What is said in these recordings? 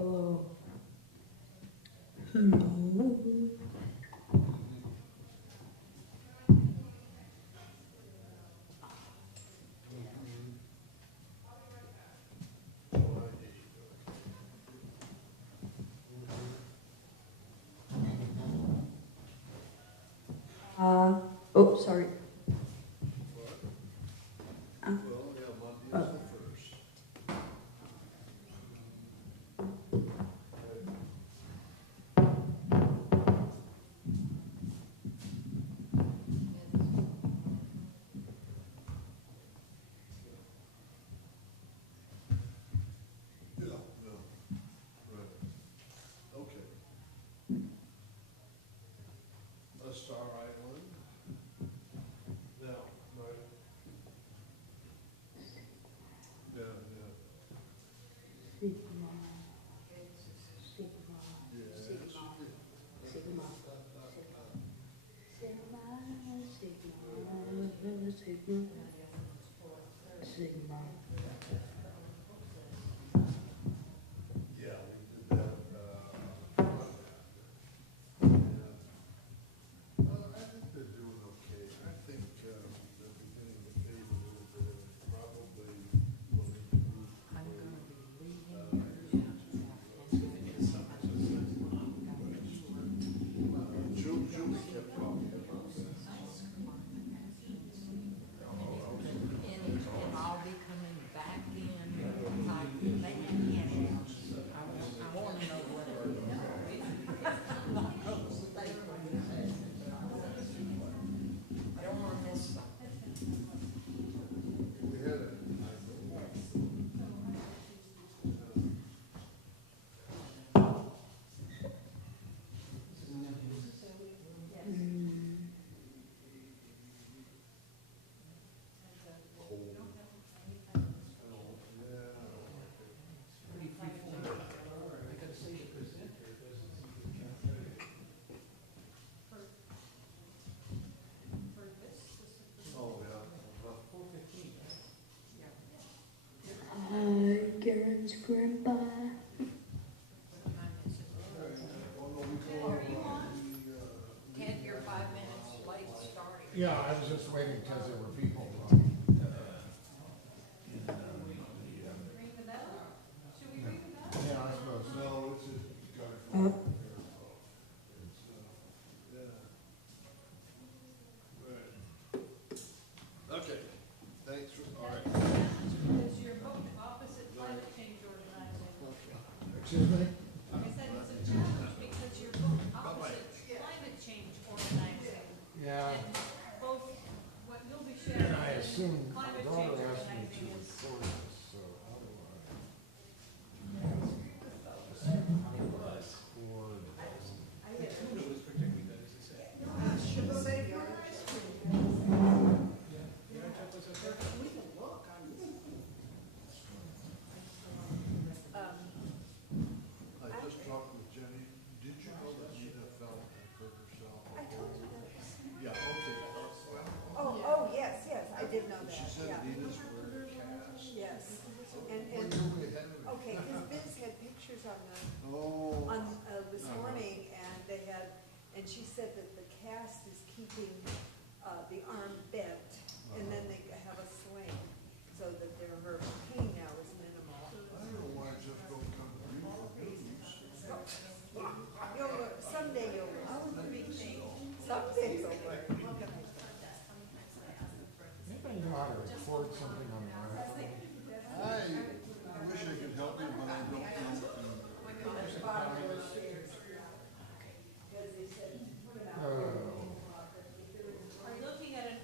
Hello. Hello. Oh, sorry. Sigma. Karen's grandpa. Ted, you're 5 minutes late starting. Yeah, I was just waiting because there were people. Ring the bell? Should we ring the bell? Yeah, I suppose. No, it's just got it from there. Okay, thanks, all right. Because you're both opposite climate change organizing. Excuse me? I said it's a challenge because you're both opposite climate change organizing. Yeah, And both, what you'll be sharing I is assume my climate daughter change asked me to organizing is. record this, so how do I? I just talked with Jenny. Did you know that Nina fell and hurt herself? I told you that. Yeah, okay. Oh, yes, I did know She that, said yeah. Nina's wearing a cast. Yes, and, Well, you're way ahead of me. okay, cause Biz had pictures on Oh. this morning, and they had, and she said that the cast is keeping, the arm bent, and then they have a sling, so that her pain now is minimal. I don't know why Jeff don't come to me for news. You'll learn, someday you'll learn. Someday you'll learn. Anybody know how to record something on the iPhone? I wish I could help you, but I don't know. Oh, Are you looking at an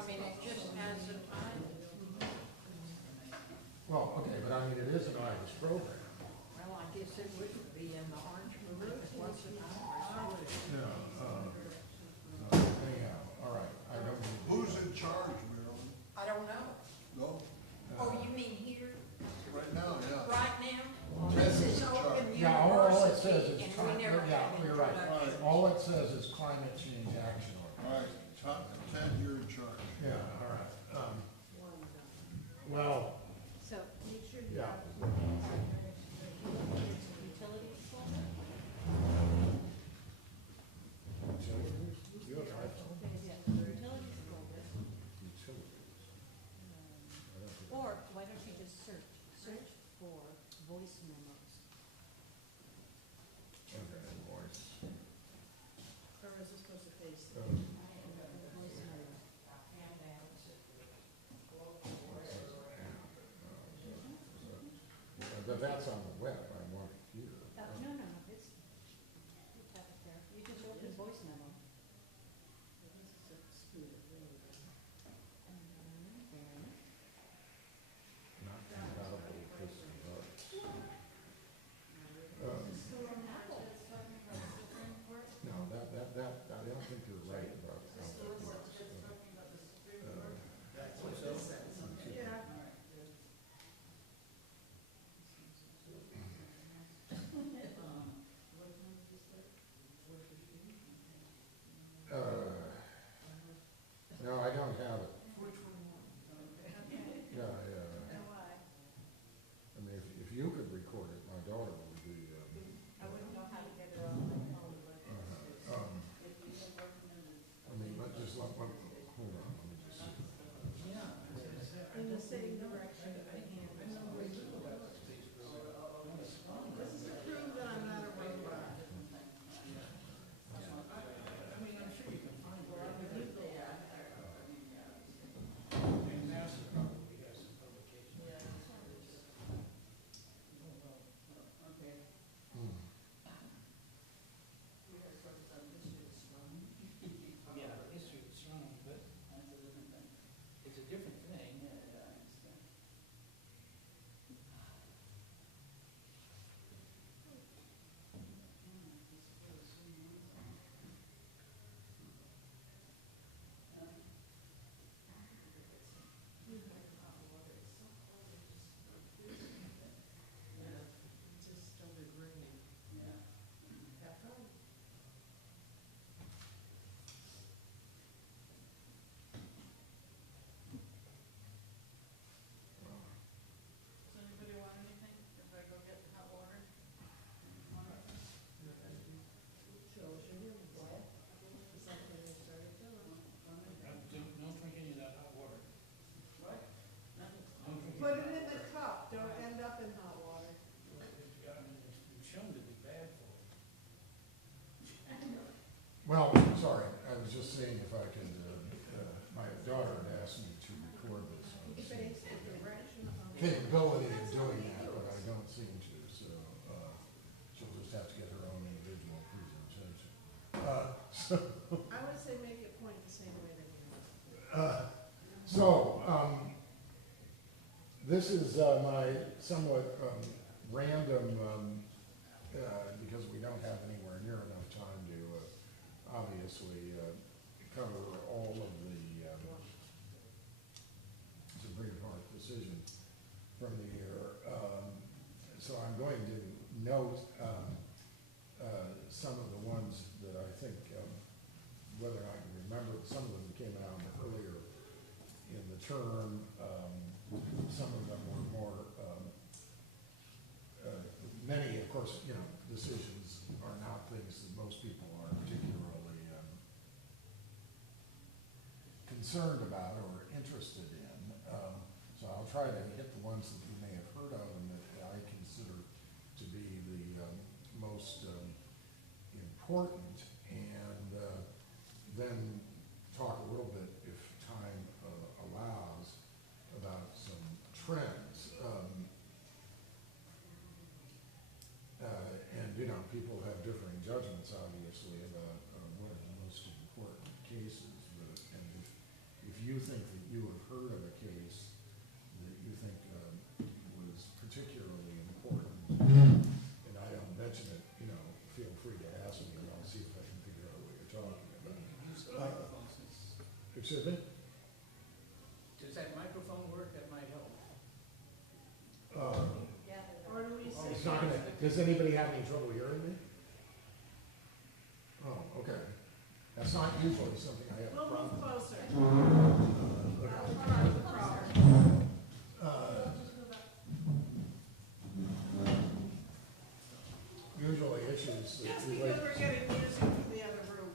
I mean, it just as an item. Well, okay, but I mean, it is an IRAS program. Well, I guess it wouldn't be in the orange book, it wasn't ours. Yeah, anyhow, all right, I don't. Who's in charge, Marilyn? I don't know. No? Oh, you mean here, Right now, yeah. right now? This This is is open Yeah, all it says university, is, and we never yeah, had you're right. introduction. All it says is climate change action order. All right, Ted, you're in charge. Yeah, all right. Well, So, make sure you yeah. have utilities for it. You have an iPhone? Utilities folder. Utilities. Or why don't you just search for voice memos? Okay, voice. Or is it supposed to face? Um, Voice memos. But that's on the web, I want it here. No, it's, you tap it there, you just open voice memo. Not compatible with this device. No, I don't think you're right about how that works. No, I don't have it. Yeah, I mean, if you could record it, my daughter would be, I wouldn't know how to get it on my phone, but I mean, hold on, let me just see. in the same direction, I can't. This is to prove that I'm not a robot. Hmm. Yeah, history is strong, but it's a different thing. Just started ringing. Have fun. Does anybody want anything? If I go get hot water? Don't drink any of that hot water. What? Don't drink Put any it in the cup, don't end up in hot water. it's shown to be bad for you. Well, sorry, I was just seeing if I could, my daughter had asked me to record this. I was seeing Face the direction of. capability of doing that, but I don't seem to, so, she'll just have to get her own individual presentation. I would say make it point the same way that you. This is my somewhat random, because we don't have anywhere near enough time to obviously cover all of the Supreme Court decisions from the year. So I'm going to note some of the ones that I think, whether I can remember, some of them came out earlier in the term. Some of them were more, many, of course, decisions are not things that most people are particularly concerned about or interested in. So I'll try to hit the ones that you may have heard of and that I consider to be the most important, and then talk a little bit, if time allows, about some trends. And people have differing judgments, obviously, about what are the most important cases. But, and if you think that you have heard of a case that you think was particularly important, and I don't mention it, feel free to ask me, and I'll see if I can figure out what you're talking about. Use the microphone since, Excuse me? does that microphone work? That might help. Or do we say? It's not gonna, does anybody have any trouble hearing me? Oh, okay. That's not usually something I have a We'll problem move with. closer. Usually issues that Just relate, because we're getting music from the other room.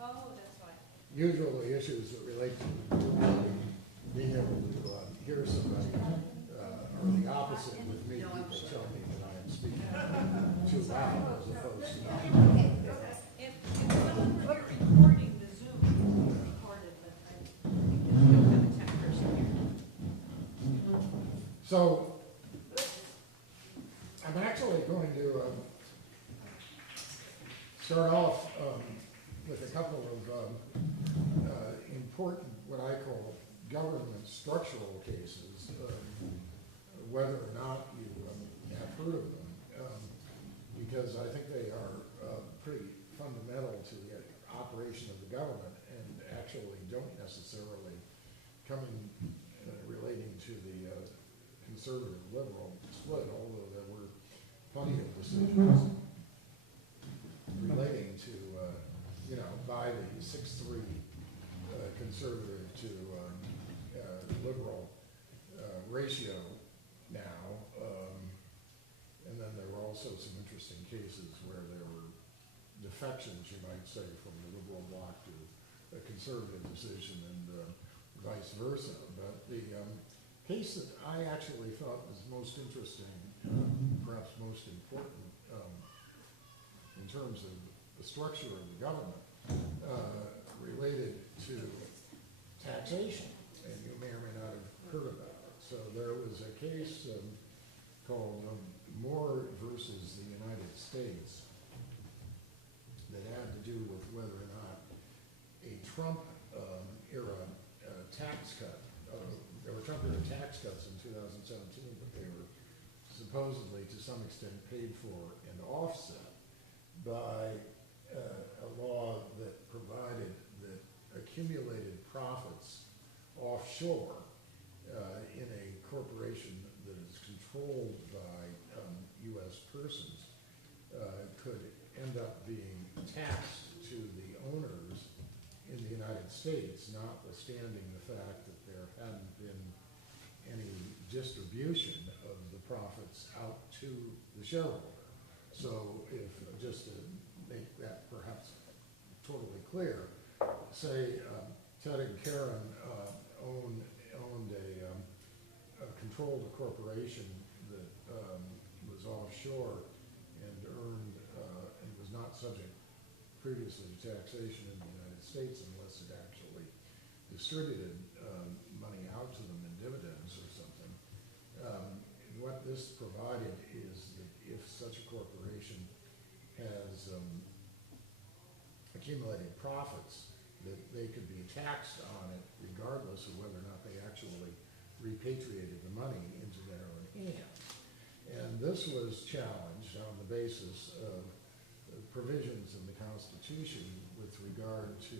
Oh, that's why. usually issues that relate to being able to hear somebody, or the opposite with me, people tell me that I am speaking too loud as opposed to not. If someone were recording the Zoom, it's recorded, but I think we don't have a tech person here. So, I'm actually going to start off with a couple of important, what I call government structural cases, whether or not you have heard of them, because I think they are pretty fundamental to the operation of the government and actually don't necessarily come in relating to the conservative liberal split, although there were plenty of decisions relating to, by the 6-3 conservative to liberal ratio now. And then there were also some interesting cases where there were defections, you might say, from the liberal bloc to a conservative decision and vice versa. But the case that I actually thought was most interesting, perhaps most important in terms of the structure of the government, related to taxation, and you may or may not have heard about it. So there was a case called Moore versus the United States that had to do with whether or not a Trump era tax cut, there were Trump era tax cuts in 2017, but they were supposedly to some extent paid for and offset by a law that provided that accumulated profits offshore in a corporation that is controlled by U.S. persons could end up being taxed to the owners in the United States, notwithstanding the fact that there hadn't been any distribution of the profits out to the shareholder. So if, just to make that perhaps totally clear, say Ted and Karen owned controlled a corporation that was offshore and earned and was not subject previously to taxation in the United States unless it actually distributed money out to them in dividends or something. What this provided is that if such a corporation has accumulated profits, that they could be taxed on it regardless of whether or not they actually repatriated the money into their own hands. And this was challenged on the basis of provisions in the Constitution with regard to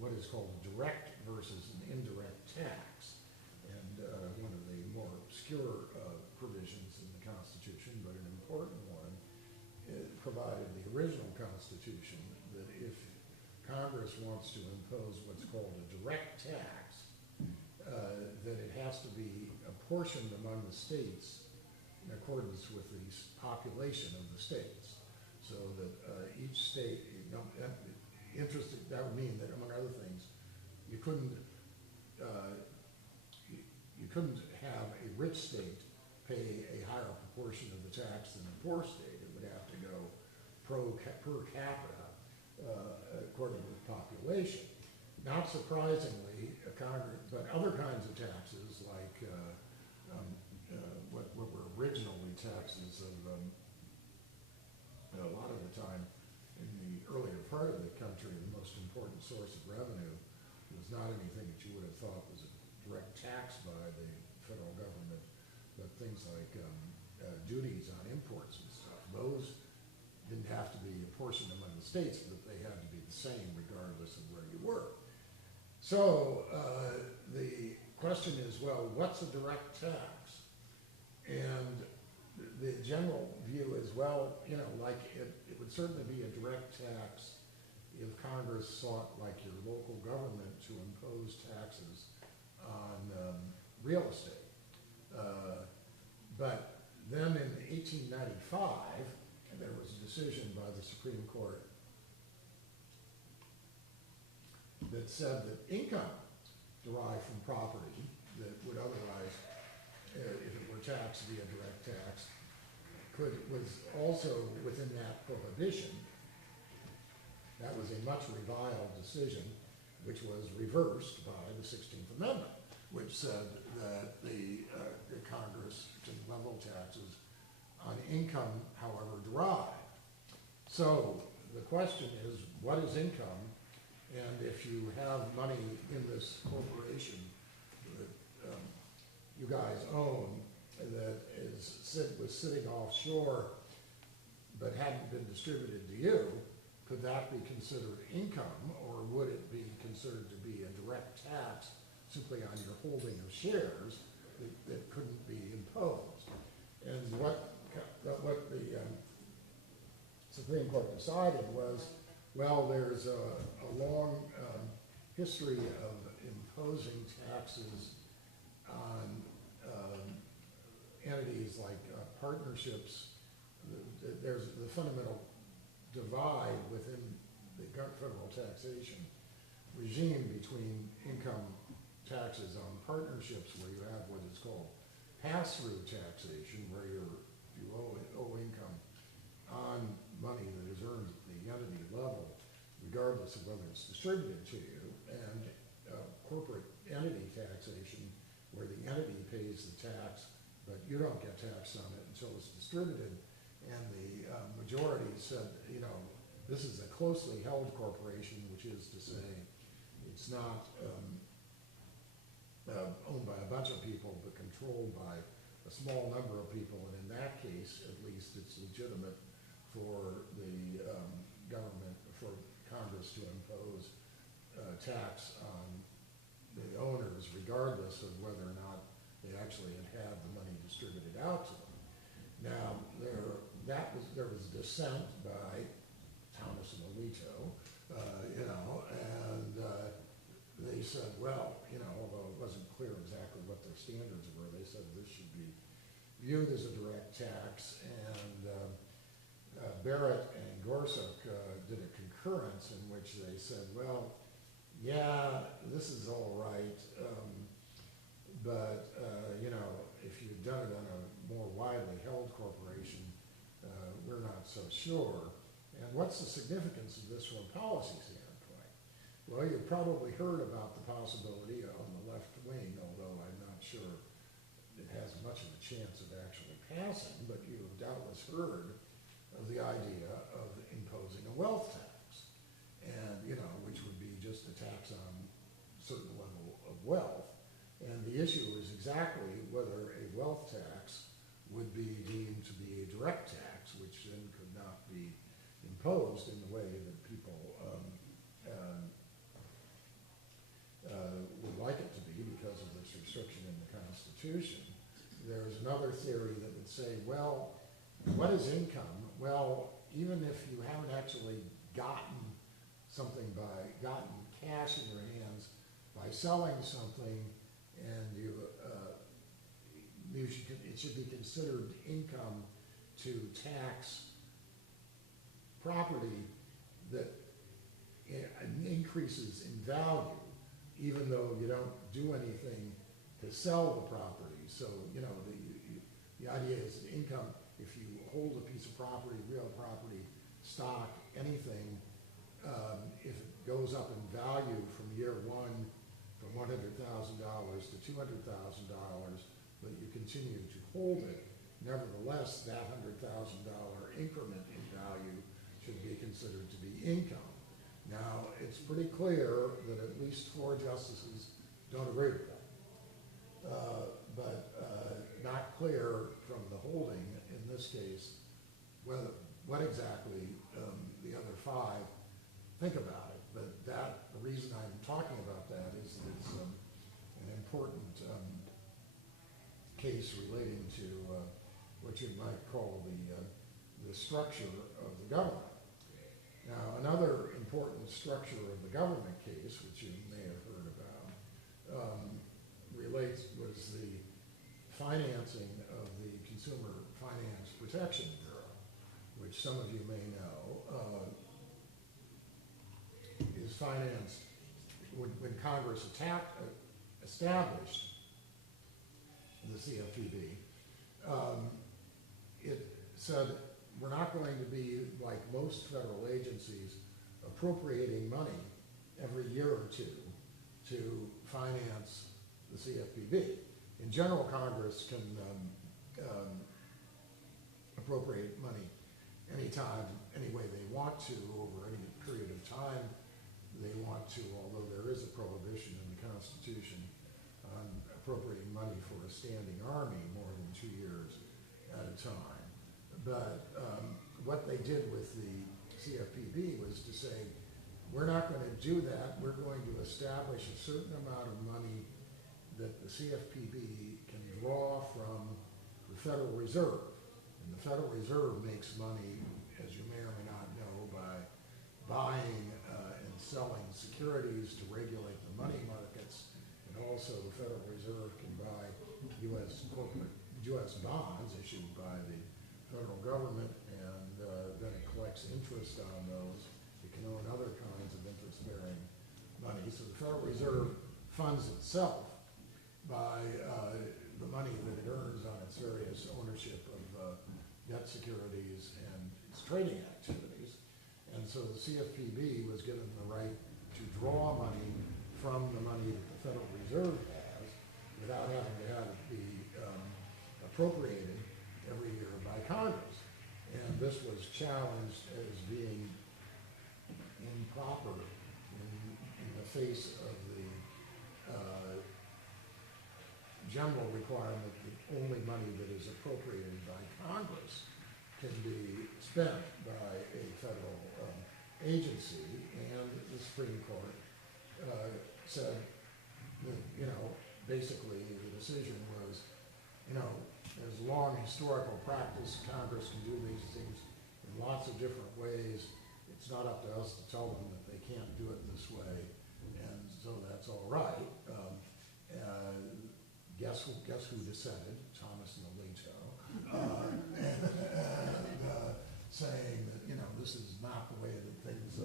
what is called direct versus an indirect tax. And one of the more obscure provisions in the Constitution, but an important one, it provided the original Constitution that if Congress wants to impose what's called a direct tax, that it has to be apportioned among the states in accordance with the population of the states. So that each state, interesting, that would mean that, among other things, you couldn't have a rich state pay a higher proportion of the tax than a poor state. It would have to go per capita according to the population. Not surprisingly, but other kinds of taxes like what were originally taxes of a lot of the time in the earlier part of the country, the most important source of revenue was was not anything that you would have thought was a direct tax by the federal government, but things like duties on imports and stuff. Those didn't have to be apportioned among the states, but they had to be the same regardless of where you were. So the question is, well, what's a direct tax? And the general view is, well, you know, like it would certainly be a direct tax if Congress sought, like your local government, to impose taxes on real estate. But then in 1895, there was a decision by the Supreme Court that said that income derived from property that would otherwise, if it were taxed via direct tax, was also within that prohibition. That was a much reviled decision, which was reversed by the 16th Amendment, which said that the Congress can level taxes on income, however derived. So the question is, what is income? And if you have money in this corporation that you guys own that was sitting offshore but hadn't been distributed to you, could that be considered income, or would it be considered to be a direct tax simply on your holding of shares that couldn't be imposed? And what the Supreme Court decided was, well, there's a long history of imposing taxes on entities like partnerships. There's the fundamental divide within the federal taxation regime between income taxes on partnerships, where you have what is called pass-through taxation, where you owe income on money that is earned at the entity level, regardless of whether it's distributed to you, and corporate entity taxation, where the entity pays the tax, but you don't get taxed on it until it's distributed. And the majority said, you know, this is a closely held corporation, which is to say it's not owned by a bunch of people, but controlled by a small number of people. And in that case, at least, it's legitimate for the government, for Congress to impose tax on the owners, regardless of whether or not they actually had the money distributed out to them. Now, there was dissent by Thomas and Alito, and they said, well, you know, although it wasn't clear exactly what their standards were, they said this should be viewed as a direct tax, and Barrett and Gorsuch did a concurrence in which they said, well, yeah, this is all right, but you know, if you'd done it on a more widely held corporation, we're not so sure. And what's the significance of this from a policy standpoint? Well, you've probably heard about the possibility on the left wing, although I'm not sure it has much of a chance of actually passing, but you've doubtless heard of the idea of imposing a wealth tax, and, you know, which would be just a tax on a certain level of wealth. And the issue is exactly whether a wealth tax would be deemed to be a direct tax, which then could not be imposed in the way that people would like it to be because of this restriction in the Constitution. There's another theory that would say, well, what is income? Well, even if you haven't actually gotten cash in your hands by selling something, and it should be considered income to tax property that increases in value, even though you don't do anything to sell the property. So, you know, the idea is that income, if you hold a piece of property, real property, stock, anything, if it goes up in value from year one from $100,000 to $200,000, but you continue to hold it, nevertheless, that $100,000 increment in value should be considered to be income. Now, it's pretty clear that at least 4 justices don't agree with that. But not clear from the holding in this case what exactly the other 5 think about it. But the reason I'm talking about that is that it's an important case relating to what you might call the structure of the government. Now, another important structure of the government case, which you may have heard about, was the financing of the Consumer Finance Protection Bureau, which some of you may know is financed when Congress established the CFPB. It said we're not going to be like most federal agencies appropriating money every year or two to finance the CFPB. In general, Congress can appropriate money anytime, any way they want to, over any period of time they want to, although there is a prohibition in the Constitution on appropriating money for a standing army more than 2 years at a time. But what they did with the CFPB was to say, we're not going to do that. We're going to establish a certain amount of money that the CFPB can draw from the Federal Reserve. And the Federal Reserve makes money, as you may or may not know, by buying and selling securities to regulate the money markets. And also the Federal Reserve can buy U.S. bonds issued by the federal government, and then it collects interest on those. It can own other kinds of interest-bearing money. So the Federal Reserve funds itself by the money that it earns on its various ownership of debt securities and its trading activities. And so the CFPB was given the right to draw money from the money that the Federal Reserve has without having to have it be appropriated every year by Congress. And this was challenged as being improper in the face of the general requirement that only money that is appropriated by Congress can be spent by a federal agency. And the Supreme Court said that, basically the decision was, there's long historical practice. Congress can do these things in lots of different ways. It's not up to us to tell them that they can't do it this way, and so that's all right. Guess who dissented? Thomas Alito, saying that this is not the way that things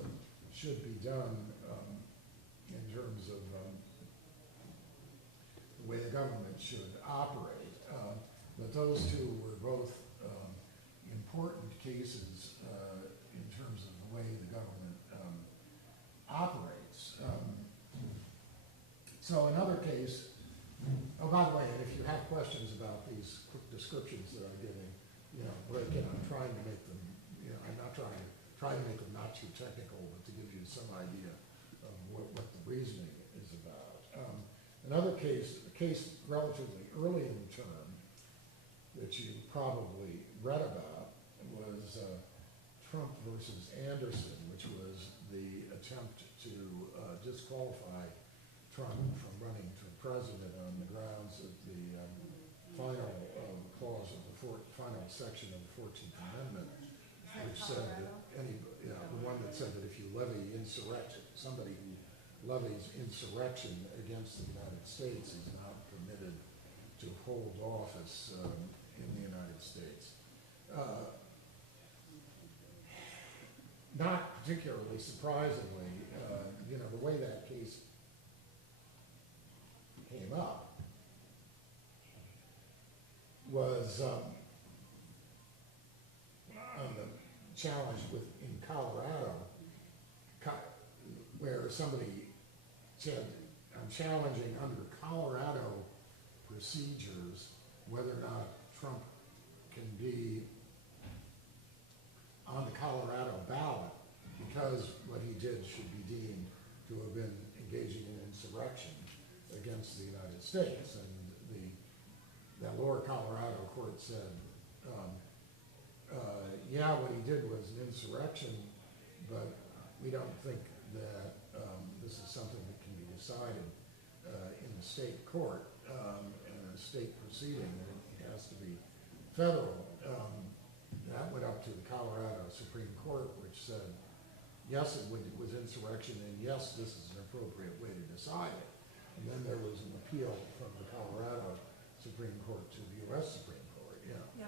should be done in terms of the way the government should operate. But those two were both important cases in terms of the way the government operates. So another case, oh, by the way, and if you have questions about these quick descriptions that I'm giving, break in. I'm trying to make them, I'm not trying to make them not too technical, but to give you some idea of what the reasoning is about. Another case, a case relatively early in the term that you probably read about was Trump versus Anderson, which was the attempt to disqualify Trump from running for president on the grounds of the final clause of the final section of the 14th Amendment, which said that the one that said that if you levy insurrection, somebody who levies insurrection against the United States is not permitted to hold office in the United States. Not particularly surprisingly, the way that case came up was on the challenge in Colorado, where somebody said, I'm challenging under Colorado procedures whether or not Trump can be on the Colorado ballot because what he did should be deemed to have been engaging in insurrection against the United States. And that lower Colorado court said, yeah, what he did was an insurrection, but we don't think that this is something that can be decided in the state court, in a state proceeding, and it has to be federal. That went up to the Colorado Supreme Court, which said, yes, it was insurrection, and yes, this is an appropriate way to decide it. And then there was an appeal from the Colorado Supreme Court to the U.S. Supreme Court, yeah. Yeah.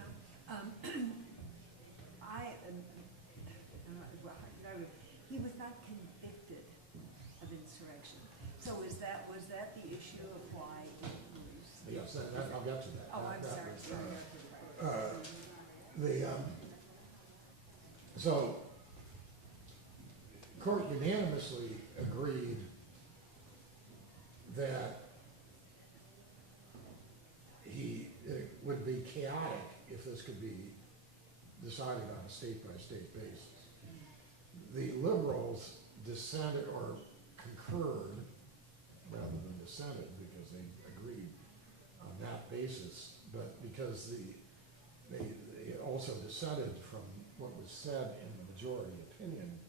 He was not convicted of insurrection. So was that the issue of why it was? Yes, I'll get to that. Oh, I'm That sorry. was, so, court unanimously agreed that it would be chaotic if this could be decided on a state-by-state basis. The liberals dissented or concurred, rather than dissented, because they agreed on that basis, but because they also dissented from what was said in the majority opinion,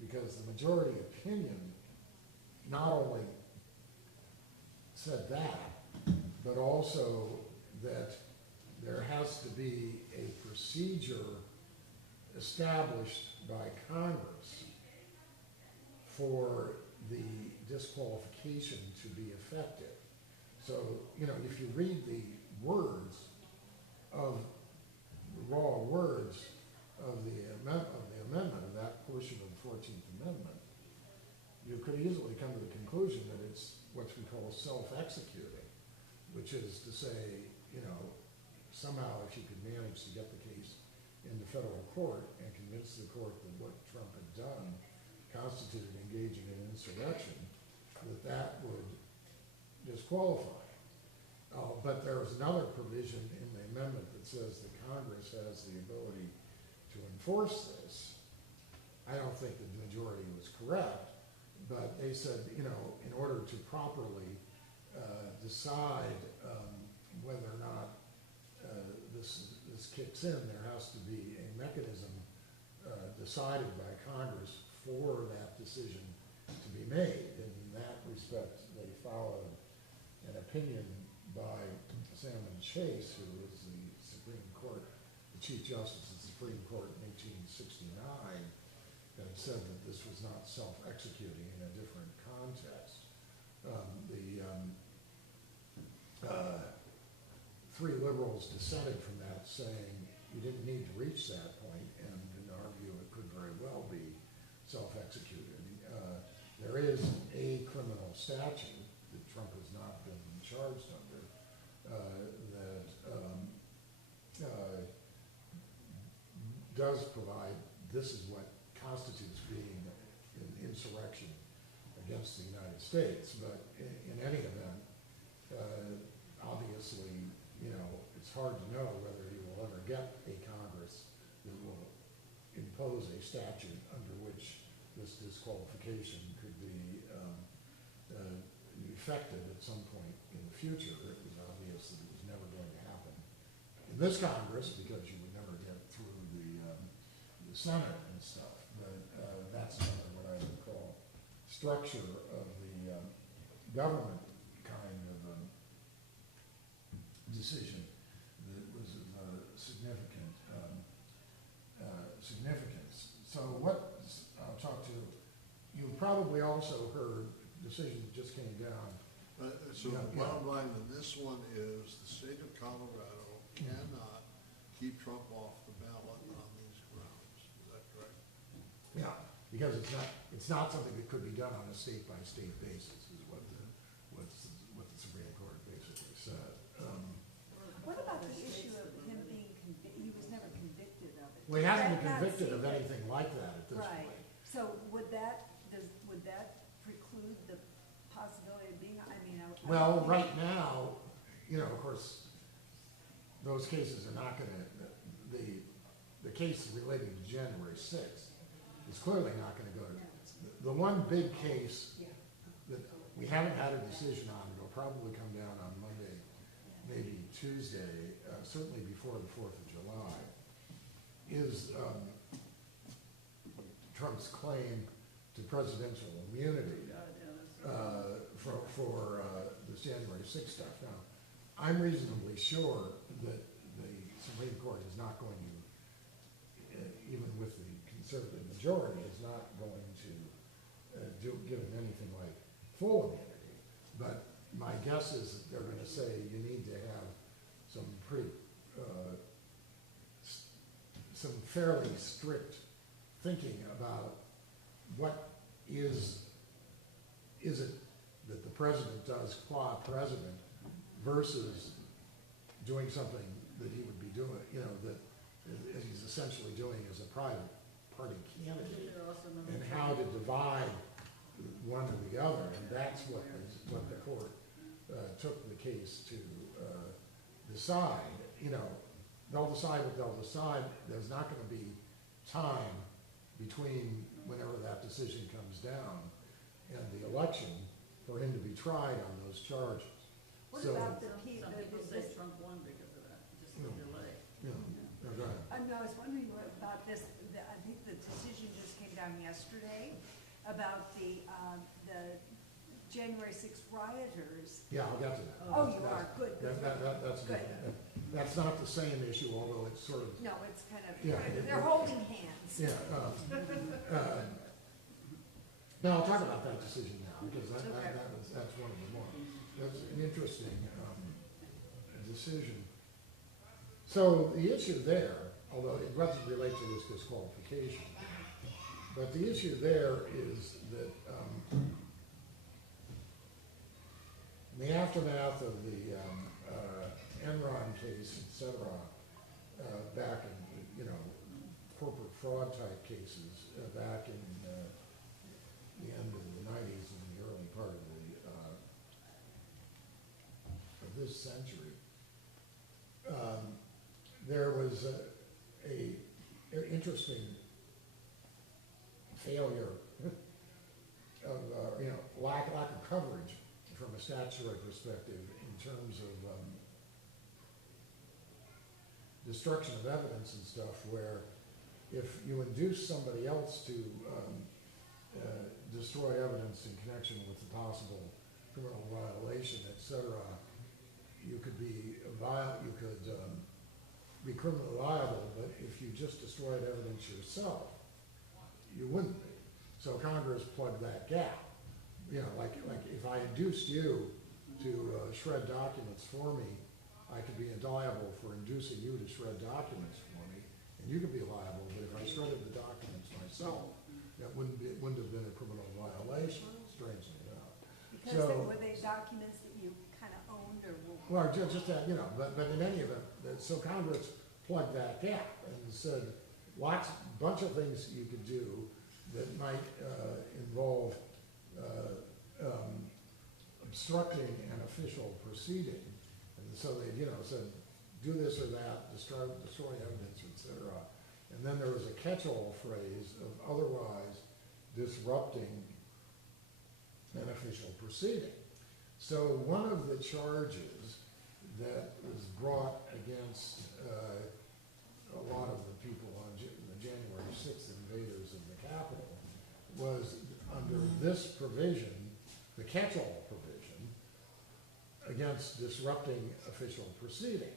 because the majority opinion not only said that, but also that there has to be a procedure established by Congress for the disqualification to be effective. So, if you read the words of the raw words of the amendment, of that portion of the 14th Amendment, you could easily come to the conclusion that it's what we call self-executing, which is to say, somehow if you could manage to get the case into federal court and convince the court that what Trump had done constituted engaging in insurrection, that would disqualify. But there is another provision in the amendment that says that Congress has the ability to enforce this. I don't think the majority was correct, but they said, in order to properly decide whether or not this kicks in, there has to be a mechanism decided by Congress for that decision to be made. And in that respect, they followed an opinion by Salmon Chase, who was the Supreme Court, the Chief Justice of the Supreme Court in 1869, that said that this was not self-executing in a different context. Three liberals dissented from that, saying you didn't need to reach that point, and in our view, it could very well be self-executed. There is a criminal statute that Trump has not been charged under that does provide this is what constitutes being an insurrection against the United States. But in any event, obviously, it's hard to know whether he will ever get a Congress that will impose a statute under which this disqualification could be effected at some point in the future. It was obvious that it was never going to happen in this Congress because you would never get through the Senate and stuff. But that's another what I would call structure of the government kind of decision that was of significance. So I'll talk to, you probably also heard the decision that just came down. So the bottom line on this one is the state of Colorado cannot keep Trump off the ballot on these grounds. Is that correct? Yeah, because it's not something that could be done on a state-by-state basis, is what the Supreme Court basically said. What about the issue of him being he was never convicted of it? Well, he hasn't been That convicted of seemed- anything like that at this Right, point. so would that preclude the possibility of being, Well, right now, of course, those cases are not gonna, the case relating to January 6th is clearly not gonna go to, the one big case that we haven't had a decision on, it'll probably come down on Monday, maybe Tuesday, certainly before the 4th of July, is Trump's claim to presidential immunity for this January 6th stuff. Now, I'm reasonably sure that the Supreme Court is not going to, even with the conservative majority, is not going to give him anything like full immunity. But my guess is that they're going to say you need to have some pretty, some fairly strict thinking about what is it that the president does qua president versus doing something that he would be doing, you know, that he's essentially doing as a private party candidate, and how to divide one or the other, and that's what the court took the case to decide. You know, they'll decide what they'll decide. There's not going to be time between whenever that decision comes down and the election for him to be tried on those charges. What So, about the Some people say Trump won because of that, just the delay. you know, no, go ahead. No, I was wondering about this, I think the decision just came down yesterday about the January 6th rioters. Yeah, I'll get to that. Oh, you are, good, good. That's Good. That's not the same issue, although it's sort of, No, it's kind of, Yeah, they're holding hands. yeah. No, I'll talk about that decision now, because Okay. that's one of the more, that's an interesting decision. So the issue there, although it doesn't relate to this disqualification, but the issue there is that in the aftermath of the Enron case, et cetera, back in, you know, corporate fraud type cases, back in the end of the 90s and the early part of this century, there was a interesting failure of, you know, lack of coverage from a statutory perspective in terms of destruction of evidence and stuff, where if you induce somebody else to destroy evidence in connection with a possible criminal violation, et cetera, you could be criminally liable, but if you just destroyed evidence yourself, you wouldn't be. So Congress plugged that gap. You know, like if I induced you to shred documents for me, I could be liable for inducing you to shred documents for me, and you could be liable. But if I shredded the documents myself, that wouldn't have been a criminal violation, strangely enough. Because were they documents that you kind of owned or were? Well, just that, you know, but in any event, so Congress plugged that gap and said bunch of things you could do that might involve obstructing an official proceeding. And so they, you know, said, do this or that, destroy evidence, etc. And then there was a catch-all phrase of otherwise disrupting an official proceeding. So one of the charges that was brought against a lot of the people on the January 6th invaders of the Capitol was under this provision, the catch-all provision, against disrupting official proceedings.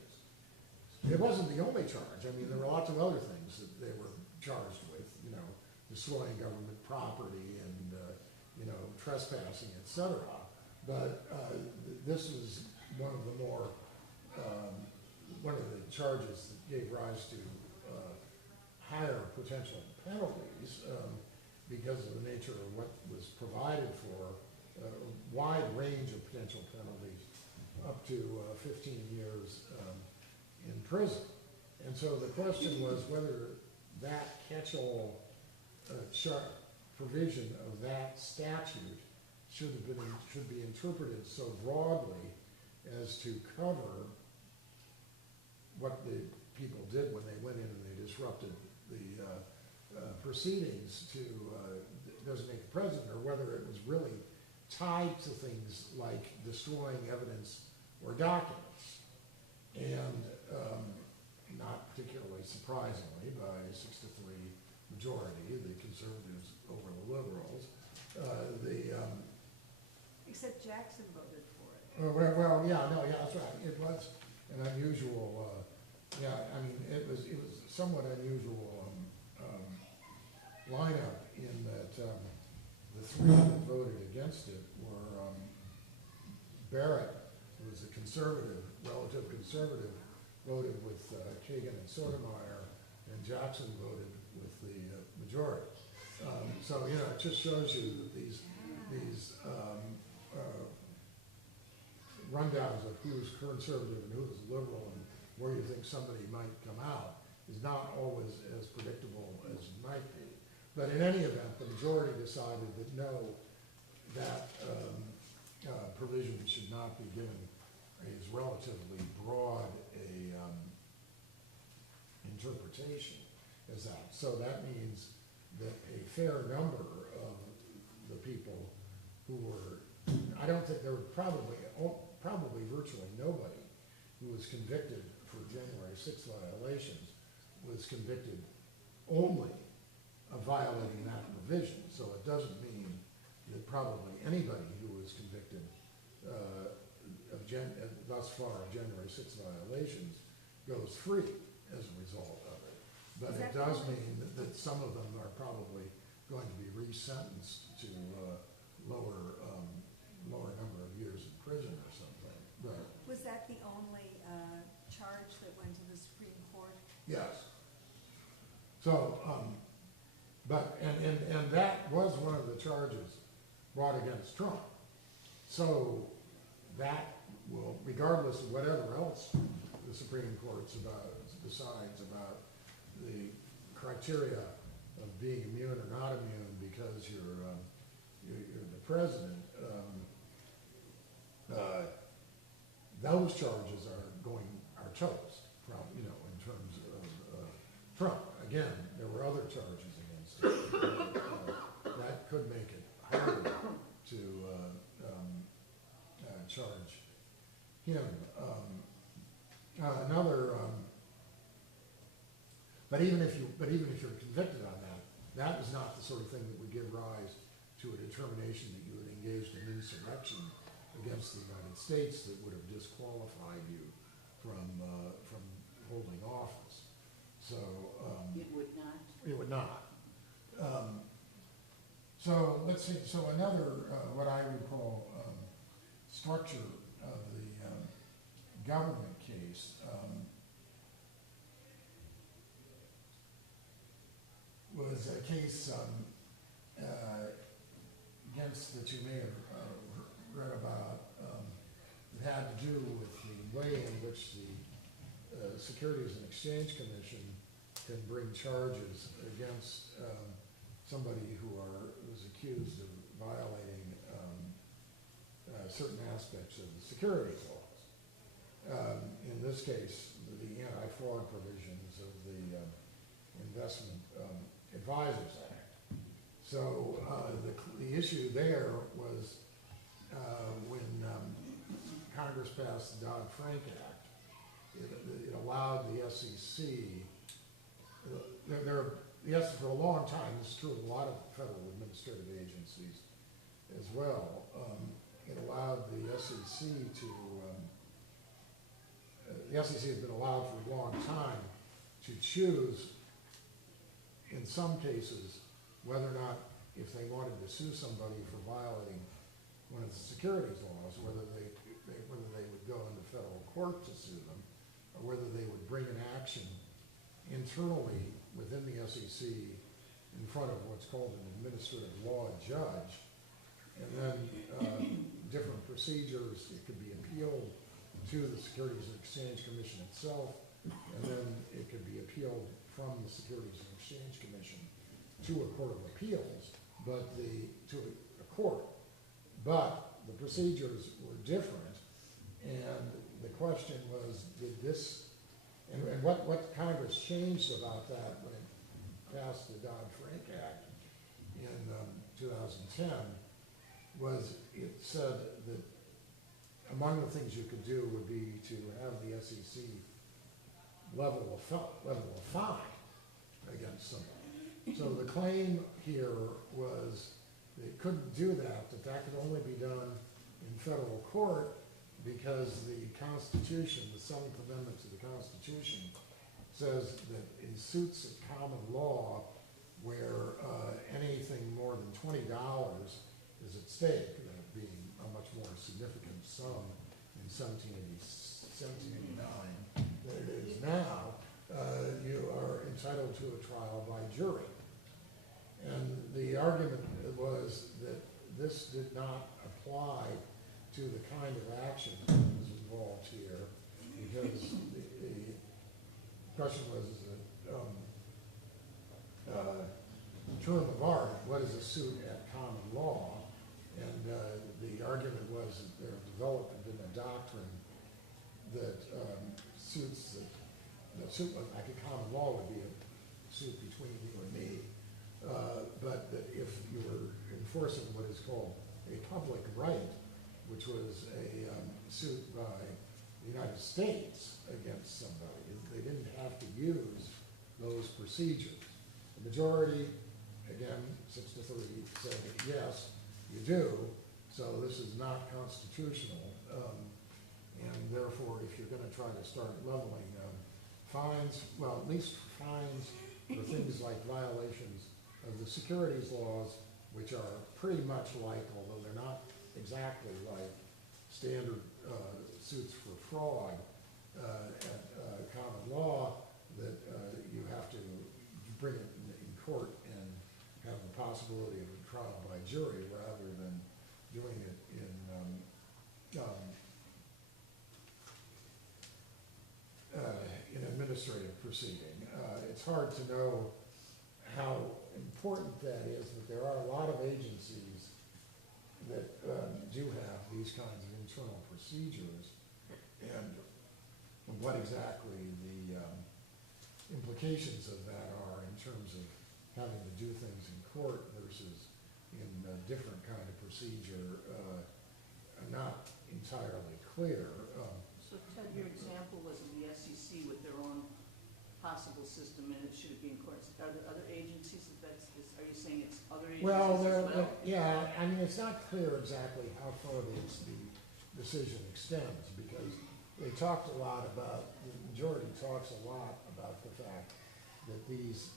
It wasn't the only charge. I mean, there were lots of other things that they were charged with, you know, destroying government property and, you know, trespassing, etc. But this was one of the more, one of the charges that gave rise to higher potential penalties because of the nature of what was provided for, a wide range of potential penalties, up to 15 years in prison. And so the question was whether that catch-all provision of that statute should be interpreted so broadly as to cover what the people did when they went in and they disrupted the proceedings to designate the president, or whether it was really tied to things like destroying evidence or documents. And not particularly surprisingly, by 6-3 majority, the conservatives over the liberals, Except Jackson voted for it. that's right. It was an unusual, it was somewhat unusual lineup in that the three that voted against it were Barrett, who was a conservative, relative conservative, voted with Kagan and Sotomayor, and Jackson voted with the majority. So, it just shows you that these rundowns of who's conservative and who's liberal and where you think somebody might come out is not always as predictable as it might be. But in any event, the majority decided that no, that provision should not be given as relatively broad a interpretation as that. So that means that a fair number of the people who were, I don't think there were probably virtually nobody who was convicted for January 6th violations was convicted only of violating that provision. So it doesn't mean that probably anybody who was convicted thus far of January 6th violations goes free as a result of it. But it does mean that some of them are probably going to be resentenced to lower number of years in prison or something. But Was that the only charge that went to the Supreme Court? yes. So, and that was one of the charges brought against Trump. So that will, regardless of whatever else the Supreme Court decides about the criteria of being immune or not immune because you're the president, those charges are toast, probably, in terms of Trump. Again, there were other charges against him. That could make it harder to charge him. But even if you're convicted on that, that is not the sort of thing that would give rise to a determination that you had engaged in insurrection against the United States that would have disqualified you from holding office. So It would not. it would not. So let's see. So another what I would call structure of the government case was a case against that you may have read about. It had to do with the way in which the Securities and Exchange Commission can bring charges against somebody who was accused of violating certain aspects of the securities laws. In this case, the anti-fraud provisions of the Investment Advisors Act. So the issue there was when Congress passed the Dodd-Frank Act, it allowed the SEC, for a long time, this is true of a lot of federal administrative agencies as well, it allowed the SEC the SEC has been allowed for a long time to choose, in some cases, whether or not, if they wanted to sue somebody for violating one of the securities laws, whether they would go into federal court to sue them, or whether they would bring an action internally within the SEC in front of what's called an administrative law judge, and then different procedures. It could be appealed to the Securities and Exchange Commission itself, and then it could be appealed from the Securities and Exchange Commission to a court of appeals, to a court. But the procedures were different, and the question was, did this, and what Congress changed about that when it passed the Dodd-Frank Act in 2010 was it said that among the things you could do would be to have the SEC level a fine against somebody. So the claim here was they couldn't do that, that could only be done in federal court because the Constitution, the 7th Amendment to the Constitution, says that in suits of common law where anything more than $20 is at stake, that being a much more significant sum in 1789 than it is now, you are entitled to a trial by jury. And the argument was that this did not apply to the kind of action that was involved here, because the question was term of art, what is a suit at common law? And the argument was that there developed been a doctrine that suits that suit like a common law would be a suit between you and me, but that if you were enforcing what is called a public right, which was a suit by the United States against somebody, they didn't have to use those procedures. The majority, again, 6-3, said yes, you do, so this is not constitutional, and therefore if you're going to try to start leveling fines, well, at least fines for things like violations of the securities laws, which are pretty much like, although they're not exactly like standard suits for fraud at common law, that you have to bring it in court and have the possibility of a trial by jury rather than doing it in administrative proceeding. It's hard to know how important that is, but there are a lot of agencies that do have these kinds of internal procedures, and what exactly the implications of that are in terms of having to do things in court versus in a different kind of procedure are not entirely clear. So Ted, your example was of the SEC with their own possible system, and it should be in courts. Are there other agencies are you saying it's other agencies Well, as well? yeah, I mean, it's not clear exactly how far the decision extends, because they talked a lot about, the majority talks a lot about the fact that these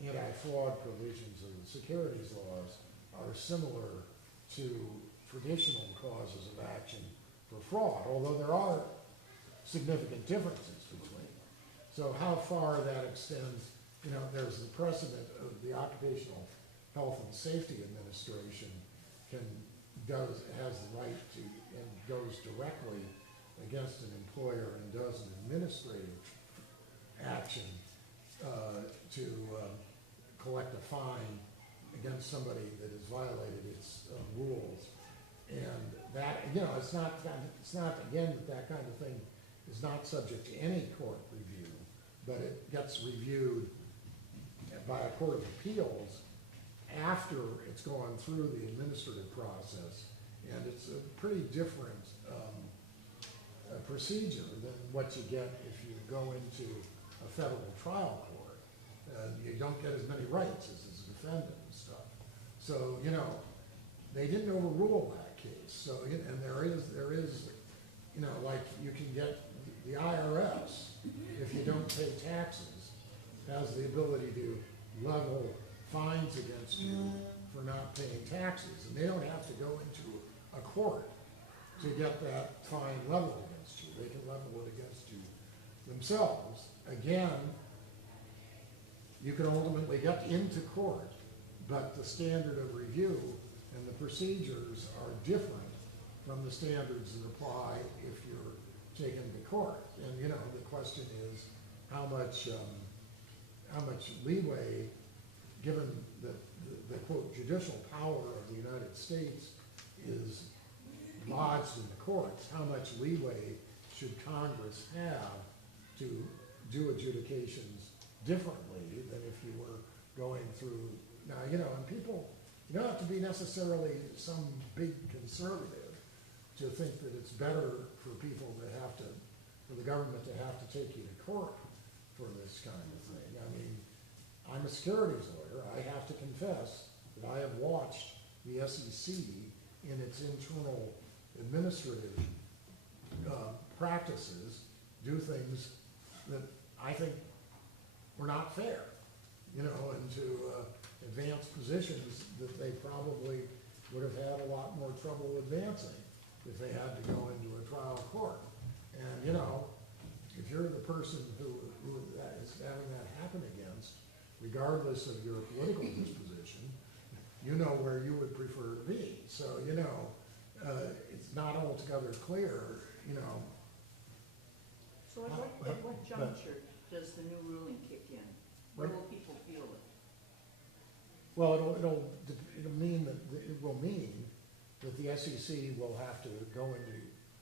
anti-fraud provisions of the securities laws are similar to traditional causes of action for fraud, although there are significant differences between them. So how far that extends, you know, there's the precedent of the Occupational Health and Safety Administration has the right to, and goes directly against an employer and does an administrative action to collect a fine against somebody that has violated its rules. And that, you know, it's not again, that kind of thing is not subject to any court review, but it gets reviewed by a court of appeals after it's gone through the administrative process, and it's a pretty different procedure than what you get if you go into a federal trial court. You don't get as many rights as a defendant and stuff. So, you know, they didn't overrule that case. So, and there is, you know, like you can get the IRS, if you don't pay taxes, has the ability to level fines against you for not paying taxes. And they don't have to go into a court to get that fine leveled against you. They can level it against you themselves. Again, you can ultimately get into court, but the standard of review and the procedures are different from the standards that apply if you're taken to court. And, you know, the question is how much leeway, given the quote judicial power of the United States is lodged in the courts, how much leeway should Congress have to do adjudications differently than if you were going through, now, you know, and people, you don't have to be necessarily some big conservative to think that it's better for people to have to, for the government to have to take you to court for this kind of thing. I mean, I'm a securities lawyer. I have to confess that I have watched the SEC in its internal administrative practices do things that I think were not fair, you know, and to advance positions that they probably would have had a lot more trouble advancing if they had to go into a trial court. And, you know, if you're the person who that is having that happen against, regardless of your political disposition, you know where you would prefer to be. So, you know, it's not altogether clear, you know. So at what juncture does the new ruling kick in? Where will people feel it? Well, it'll mean that, it will mean that the SEC will have to go into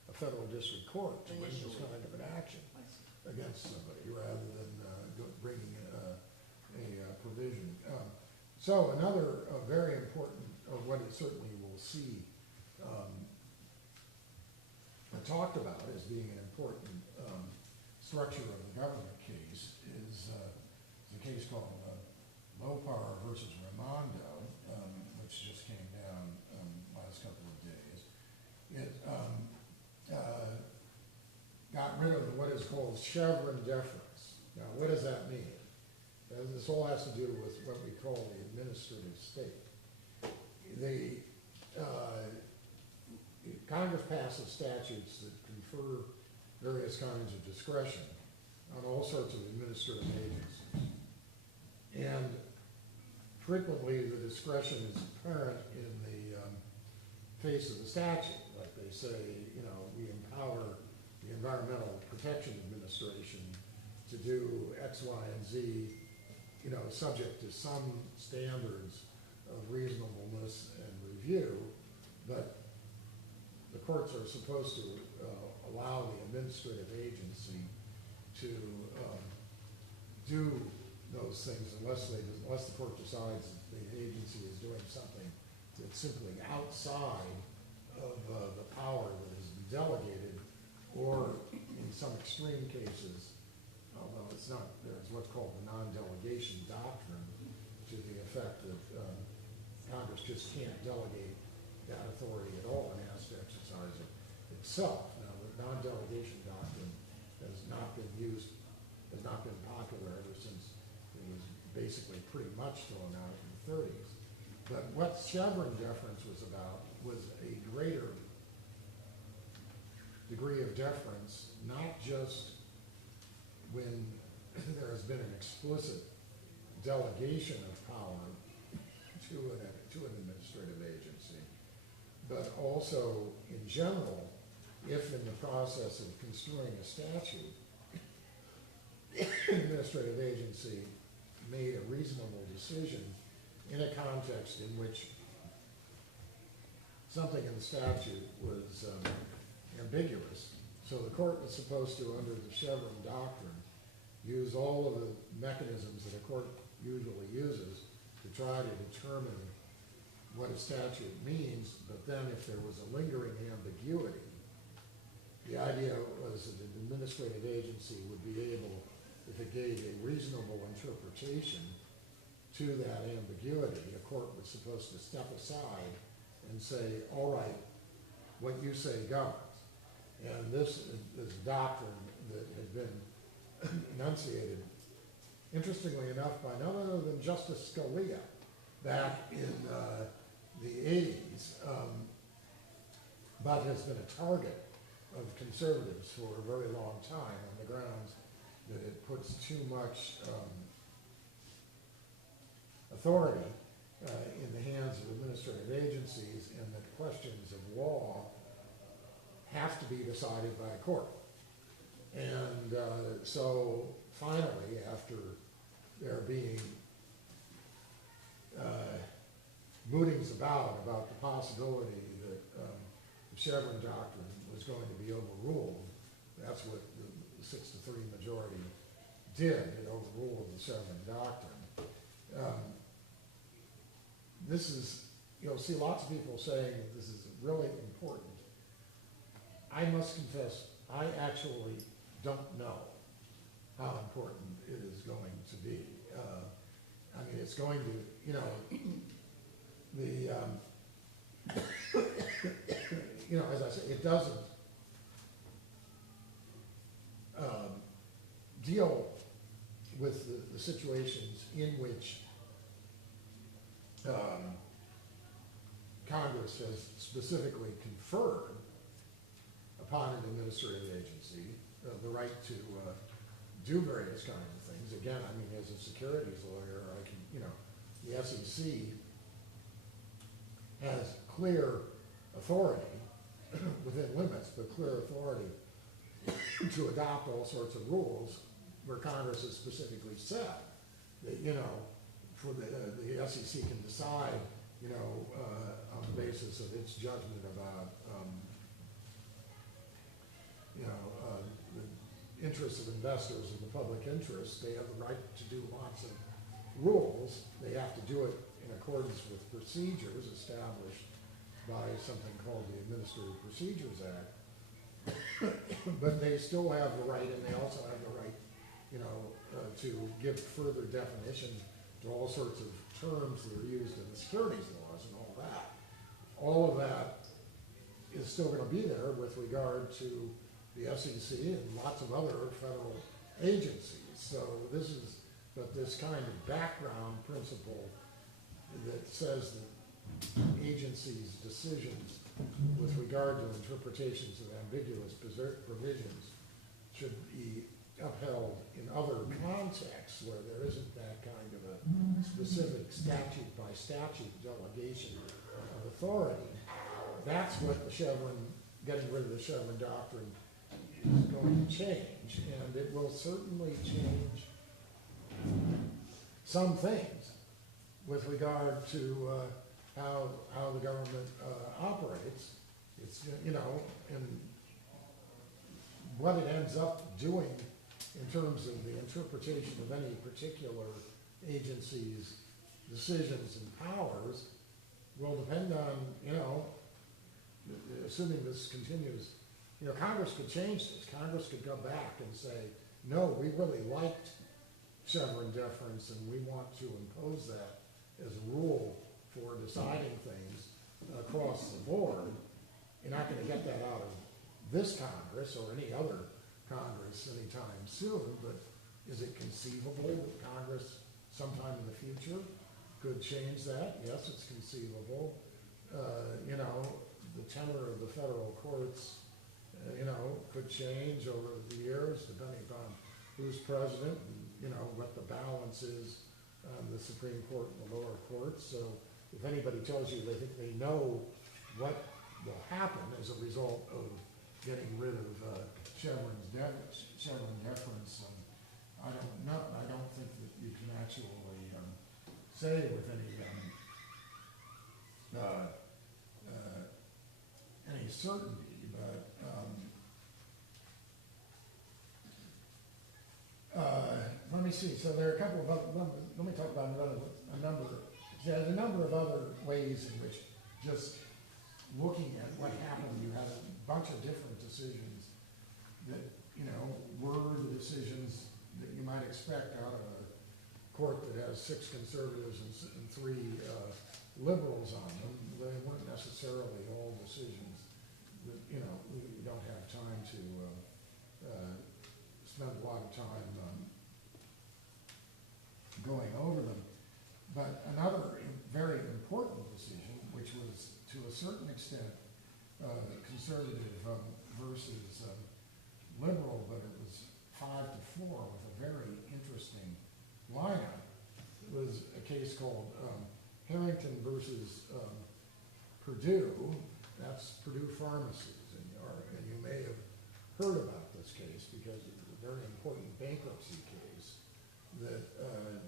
a federal district court to bring this Initially. kind of an action I see. against somebody, rather than bringing a provision. So another very important, or what it certainly will see talked about as being an important structure of the government case is a case called Lopar versus Raimondo, which just came down last couple of days. It got rid of what is called Chevron deference. Now, what does that mean? This all has to do with what we call the administrative state. Congress passes statutes that confer various kinds of discretion on all sorts of administrative agencies. And frequently the discretion is apparent in the face of the statute. Like they say, you know, we empower the Environmental Protection Administration to do X, Y, and Z, you know, subject to some standards of reasonableness and review, but the courts are supposed to allow the administrative agency to do those things unless the court decides that the agency is doing something that's simply outside of the power that has been delegated, or in some extreme cases, although it's not, there's what's called the non-delegation doctrine, to the effect that Congress just can't delegate that authority at all and has to exercise it itself. Now, the non-delegation doctrine has not been used, has not been popular ever since it was basically pretty much thrown out in the 30s. But what Chevron deference was about was a greater degree of deference, not just when there has been an explicit delegation of power to an administrative agency, but also in general, if in the process of construing a statute, an administrative agency made a reasonable decision in a context in which something in the statute was ambiguous. So the court was supposed to, under the Chevron doctrine, use all of the mechanisms that a court usually uses to try to determine what a statute means, but then if there was a lingering ambiguity, the idea was that an administrative agency would be able, if it gave a reasonable interpretation to that ambiguity, a court was supposed to step aside and say, all right, what you say governs. And this is a doctrine that had been enunciated, interestingly enough, by none other than Justice Scalia back in the 80s, but has been a target of conservatives for a very long time on the grounds that it puts too much authority in the hands of administrative agencies, and that questions of law have to be decided by a court. And so finally, after there being mootings about the possibility that the Chevron doctrine was going to be overruled, that's what the 6-3 majority did. It overruled the Chevron doctrine. this is, you'll see lots of people saying that this is really important. I must confess, I actually don't know how important it is going to be. I mean, it's going to, you know, you know, as I say, it doesn't deal with the situations in which Congress has specifically conferred upon an administrative agency the right to do various kinds of things. Again, I mean, as a securities lawyer, I can, you know, the SEC has clear authority within limits, but clear authority to adopt all sorts of rules where Congress has specifically said that, you know, for the SEC can decide, you know, on the basis of its judgment about, you know, the interests of investors and the public interest. They have the right to do lots of rules. They have to do it in accordance with procedures established by something called the Administrative Procedures Act. But they still have the right, and they also have the right, you know, to give further definition to all sorts of terms that are used in the securities laws and all that. All of that is still going to be there with regard to the SEC and lots of other federal agencies. So this is, but this kind of background principle that says that agencies' decisions with regard to interpretations of ambiguous provisions should be upheld in other contexts where there isn't that kind of a specific statute by statute delegation of authority. That's what the Chevron, getting rid of the Chevron doctrine is going to change, and it will certainly change some things with regard to how the government operates. It's, you know, and what it ends up doing in terms of the interpretation of any particular agency's decisions and powers will depend on, you know, assuming this continues, you know, Congress could change this. Congress could go back and say, no, we really liked Chevron deference and we want to impose that as a rule for deciding things across the board. You're not going to get that out of this Congress or any other Congress anytime soon, but is it conceivable that Congress sometime in the future could change that? Yes, it's conceivable. You know, the tenor of the federal courts, you know, could change over the years depending upon who's president and, you know, what the balance is on the Supreme Court and the lower courts. So if anybody tells you they think they know what will happen as a result of getting rid of Chevron deference, I don't know. I don't think that you can actually say with any certainty, but let me see. So there are a couple of other, let me talk about there's a number of other ways in which just looking at what happened, you had a bunch of different decisions that, you know, were the decisions that you might expect out of a court that has 6 conservatives and 3 liberals on them. They weren't necessarily all decisions that, you know, we don't have time to spend a lot of time going over them. But another very important decision, which was to a certain extent conservative versus liberal, but it was 5-4 with a very interesting lineup, was a case called Harrington versus Purdue. That's Purdue Pharmacies in New York, and you may have heard about this case because it was a very important bankruptcy case that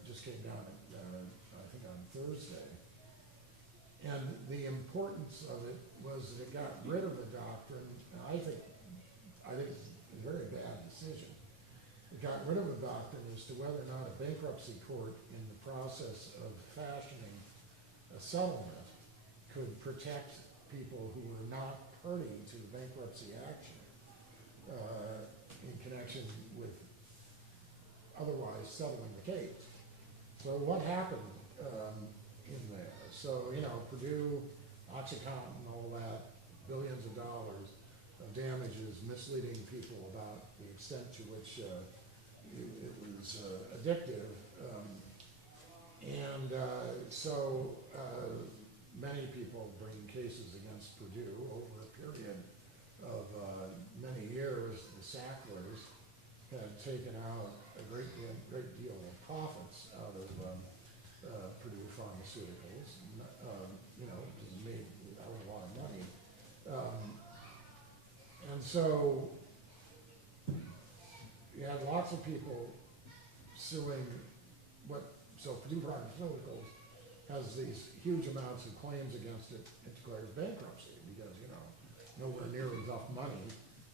just came down, I think, on Thursday. And the importance of it was that it got rid of the doctrine. I think it's a very bad decision. got rid of a doctrine as to whether or not a bankruptcy court in the process of fashioning a settlement could protect people who were not party to the bankruptcy action in connection with otherwise settling the case. So what happened in there? So, you know, Purdue, OxyContin, all that, billions of dollars of damages, misleading people about the extent to which it was addictive. So many people bring cases against Purdue over a period of many years. The Sacklers had taken out a great deal of profits out of Purdue Pharmaceuticals. You know, just made out a lot of money. And so you had lots of people suing so Purdue Pharmaceuticals has these huge amounts of claims against it. It declares bankruptcy because, you know, nowhere near enough money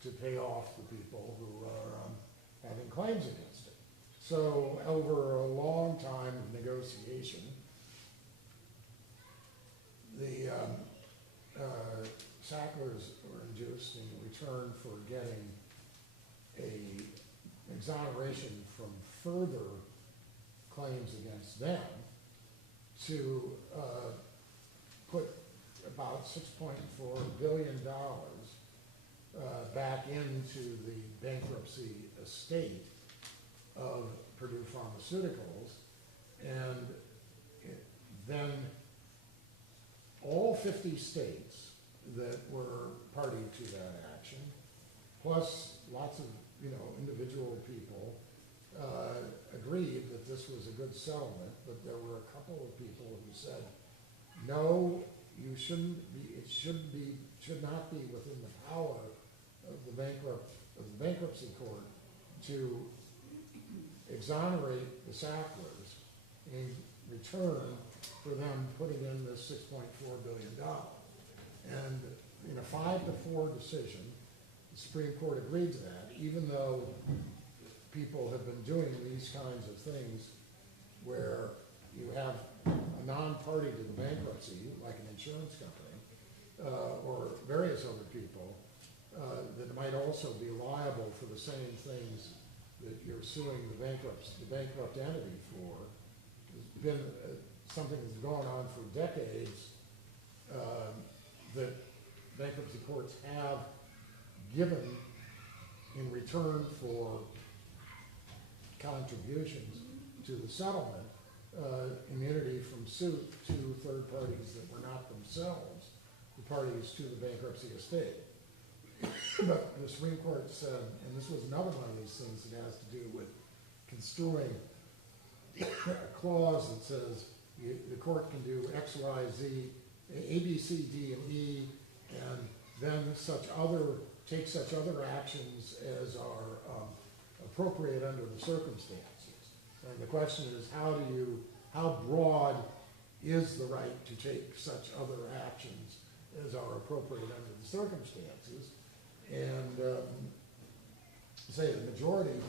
to pay off the people who are having claims against it. So over a long time of negotiation, the Sacklers were induced in return for getting an exoneration from further claims against them to put about $6.4 billion back into the bankruptcy estate of Purdue Pharmaceuticals, and then all 50 states that were party to that action, plus lots of, you know, individual people, agreed that this was a good settlement, but there were a couple of people who said, no, you shouldn't be, it should not be within the power of the bankruptcy court to exonerate the Sacklers in return for them putting in this $6.4 billion. And in a 5-4 decision, the Supreme Court agreed to that, even though people have been doing these kinds of things where you have a non-party to the bankruptcy, like an insurance company, or various other people, that might also be liable for the same things that you're suing the bankrupt entity for. There's been something that's gone on for decades that bankruptcy courts have given in return for contributions to the settlement, immunity from suit to third parties that were not themselves the parties to the bankruptcy estate. But the Supreme Court said, and this was another one of these things that has to do with construing a clause that says the court can do X, Y, Z, A, B, C, D, and E, and then take such other actions as are appropriate under the circumstances. And the question is, how broad is the right to take such other actions as are appropriate under the circumstances? And say the majority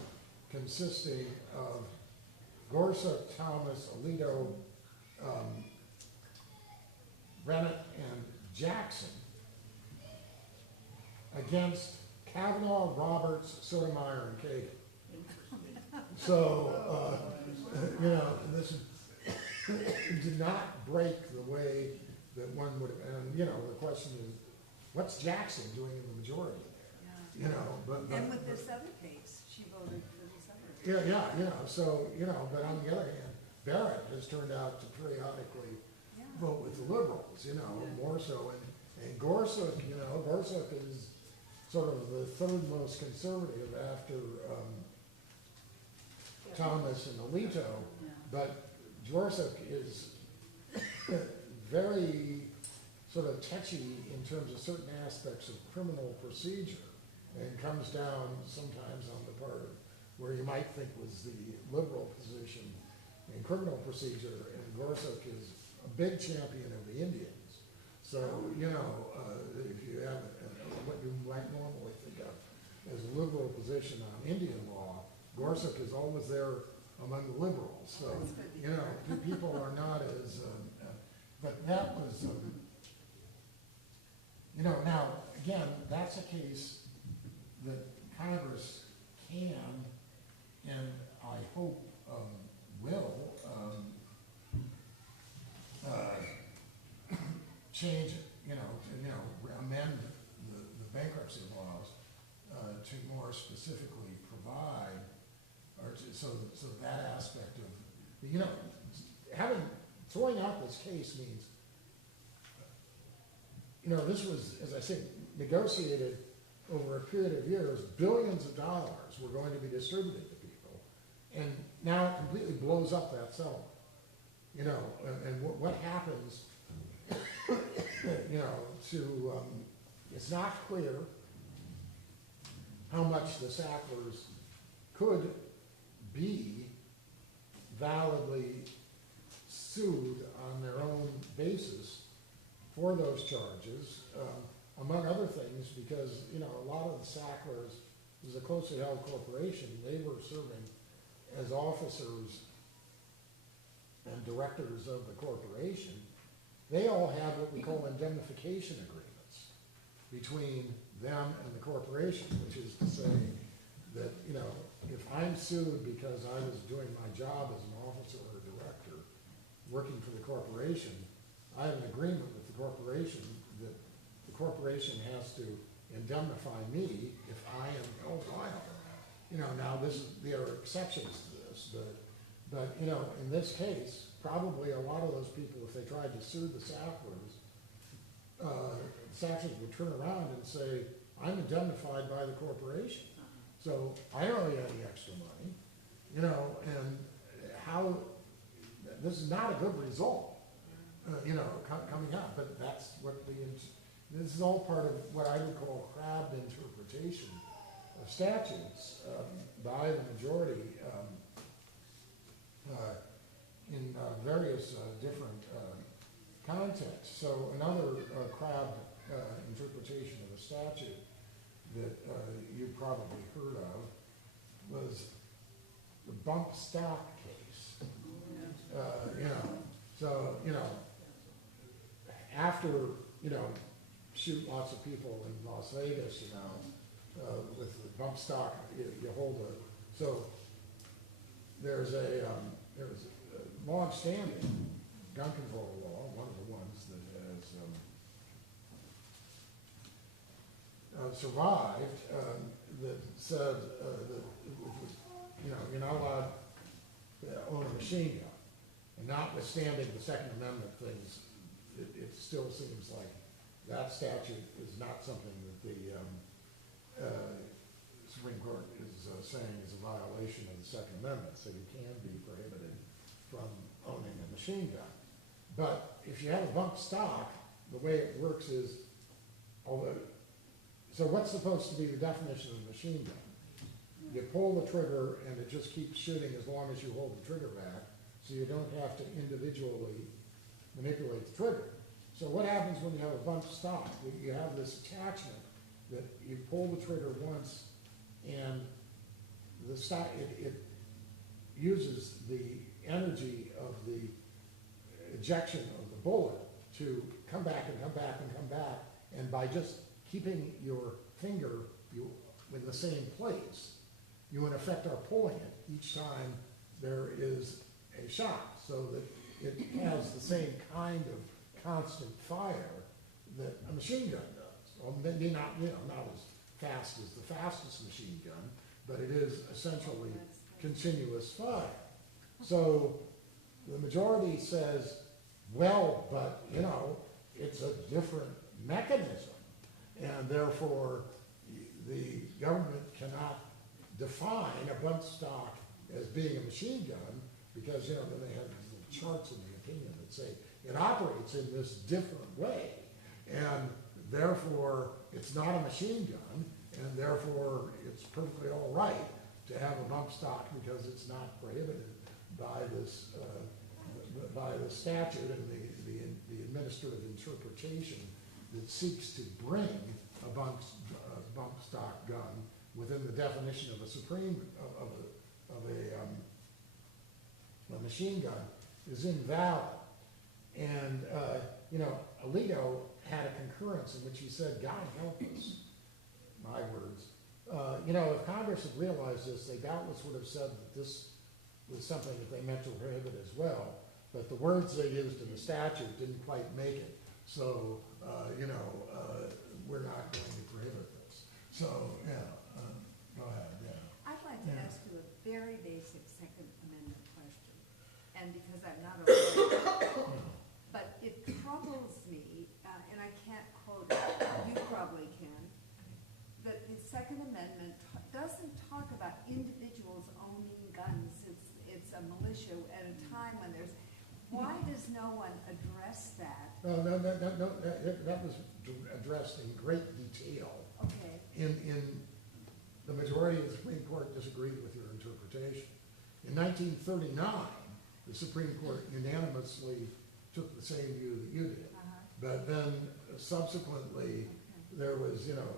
consisting of Gorsuch, Thomas, Alito, Bennett, and Jackson against Kavanaugh, Roberts, Sotomayor, and Kagan. So, you know, this did not break the way that one would have, and, you know, the question is, what's Jackson doing in the majority there? You know, And with this other case, she voted for this other. Yeah, you know, so, you know, but on the other hand, Barrett has turned out to periodically vote with the liberals, you know, more so, and Gorsuch, you know, Gorsuch is sort of the third most conservative after Thomas and Alito, but Gorsuch is very sort of touchy in terms of certain aspects of criminal procedure, and comes down sometimes on the part of where you might think was the liberal position in criminal procedure, and Gorsuch is a big champion of the Indians. So, you know, if you have what you might normally think of as a liberal position on Indian law, Gorsuch is always there among the liberals, so, you know, people are not as, but that was, you know, now, again, that's a case that Congress can, and I hope, will, change it, you know, amend the bankruptcy laws, to more specifically provide, or to, so that aspect of, you know, throwing out this case means, you know, this was, as I said, negotiated over a period of years, billions of dollars were going to be distributed to people, and now it completely blows up that settlement. You know, and what happens, you know, to, it's not clear how much the Sacklers could be validly sued on their own basis for those charges, among other things, because, you know, a lot of the Sacklers, this is a closely held corporation, they were serving as officers and directors of the corporation. They all had what we call indemnification agreements between them and the corporation, which is to say that, you know, if I'm sued because I was doing my job as an officer or a director working for the corporation, I have an agreement with the corporation that the corporation has to indemnify me if I am held liable. You know, now there are exceptions to this, but you know, in this case, probably a lot of those people, if they tried to sue the Sacklers, Sacklers would turn around and say, I'm indemnified by the corporation, so I don't owe you any extra money, you know, and how, this is not a good result, you know, coming out, but that's what this is all part of what I would call crabbed interpretation of statutes by the majority in various different contexts. So another crabbed interpretation of a statute that you probably heard of was the bump stock case. You know, so, you know, after, you know, shoot lots of people in Las Vegas, you know, with the bump stock, you hold a, so there's a long-standing gun control law, one of the ones that has survived, that said that, you know, you're not allowed to own a machine gun. And notwithstanding the Second Amendment things, it still seems like that statute is not something that the Supreme Court is saying is a violation of the Second Amendment, so you can be prohibited from owning a machine gun. But if you have a bump stock, the way it works is, so what's supposed to be the definition of a machine gun? You pull the trigger and it just keeps shooting as long as you hold the trigger back, so you don't have to individually manipulate the trigger. So what happens when you have a bump stock? You have this attachment that you pull the trigger once, and the stock, it uses the energy of the ejection of the bullet to come back and come back and come back, and by just keeping your finger in the same place, you in effect are pulling it each time there is a shot, so that it has the same kind of constant fire that a machine gun does. Well, maybe not, you know, not as fast as the fastest machine gun, but it is essentially continuous fire. So the majority says, well, but, you know, it's a different mechanism, and therefore the government cannot define a bump stock as being a machine gun, because, you know, then they have these little charts in the opinion that say it operates in this different way, and therefore it's not a machine gun, and therefore it's perfectly all right to have a bump stock because it's not prohibited by this by the statute and the administrative interpretation that seeks to bring a bump stock gun within the definition of a machine gun is invalid. And, you know, Alito had a concurrence in which he said, God help us, my words. You know, if Congress had realized this, they doubtless would have said that this was something that they meant to prohibit as well, but the words they used in the statute didn't quite make it. So, you know, we're not going to prohibit this. So, yeah, go ahead, yeah. I'd like to Yeah. ask you a very basic Second Amendment question, and because I'm not a lawyer, but it troubles me, and I can't quote it, you probably can, that the Second Amendment doesn't talk about individuals owning guns. It's a militia at a time when there's, why does no one address that? No, that was addressed in great detail. Okay, In the majority of the Supreme Court disagreed with your interpretation. In 1939, the Supreme Court unanimously took the same view that you did. But then subsequently, there was, you know,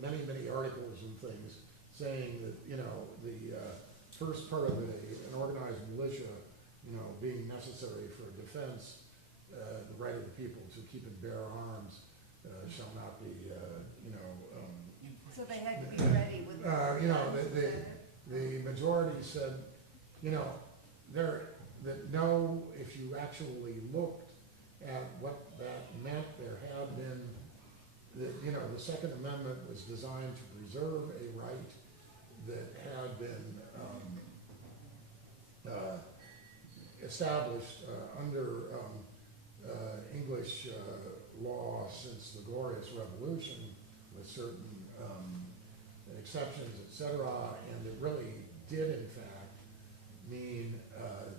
many articles and things saying that, you know, the first part of an organized militia, you know, being necessary for defense, the right of the people to keep and bear arms shall not be, you know, so they had to be ready with. you know, the majority said, you know, that no, if you actually looked at what that meant, there had been, that, you know, the Second Amendment was designed to preserve a right that had been established under English law since the Glorious Revolution, with certain exceptions, et cetera, and it really did, in fact, mean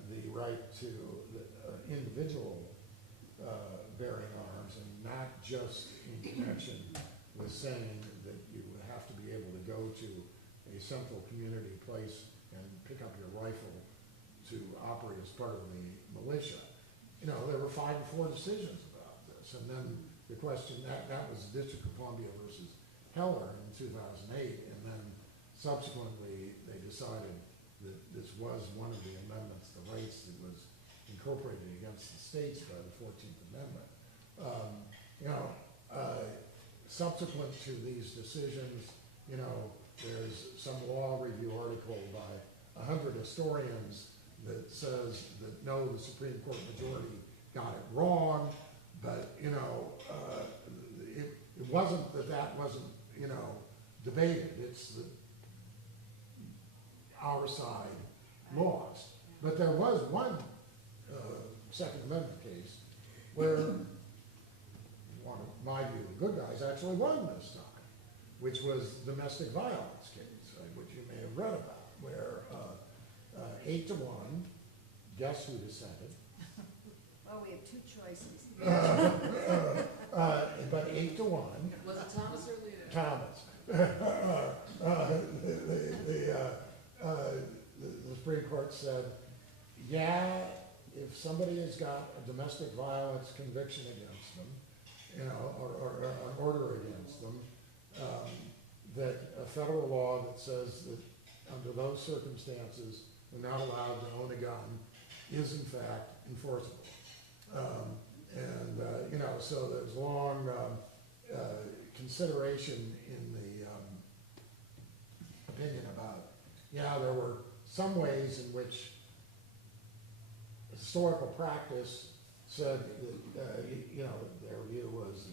the right to the individual bearing arms, and not just in connection with saying that you have to be able to go to a central community place and pick up your rifle to operate as part of the militia. You know, there were 5 to 4 decisions about this, and then the question, that was the District of Columbia versus Heller in 2008, and then subsequently they decided that this was one of the amendments, the rights that was incorporated against the states by the 14th Amendment. You know, subsequent to these decisions, you know, there's some law review article by 100 historians that says that no, the Supreme Court majority got it wrong, but, you know, it wasn't that wasn't, you know, debated. It's that our side lost. But there was one Second Amendment case where one of my view, the good guys actually won this time, which was domestic violence case, which you may have read about, where 8-1, guess who dissented? Well, we have 2 choices. But 8-1. Was it Thomas or Leah? Thomas. The Supreme Court said, yeah, if somebody has got a domestic violence conviction against them, you know, or an order against them, that a federal law that says that under those circumstances, they're not allowed to own a gun is in fact enforceable. You know, so there's long consideration in the opinion about, yeah, there were some ways in which historical practice said that, you know, their view was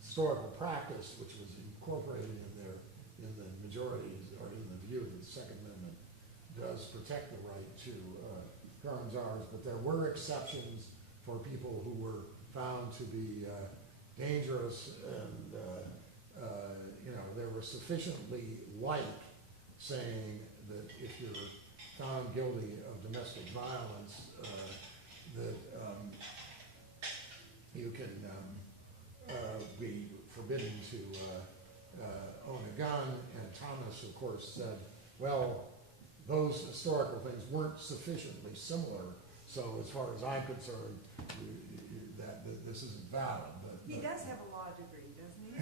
historical practice, which was incorporated in the majority, or in the view that the Second Amendment does protect the right to arms, but there were exceptions for people who were found to be dangerous, and you know, they were sufficiently like saying that if you're found guilty of domestic violence, that you can be forbidden to own a gun. And Thomas, of course, said, well, those historical things weren't sufficiently similar, so as far as I'm concerned, that this isn't valid. He does have a law degree, doesn't he?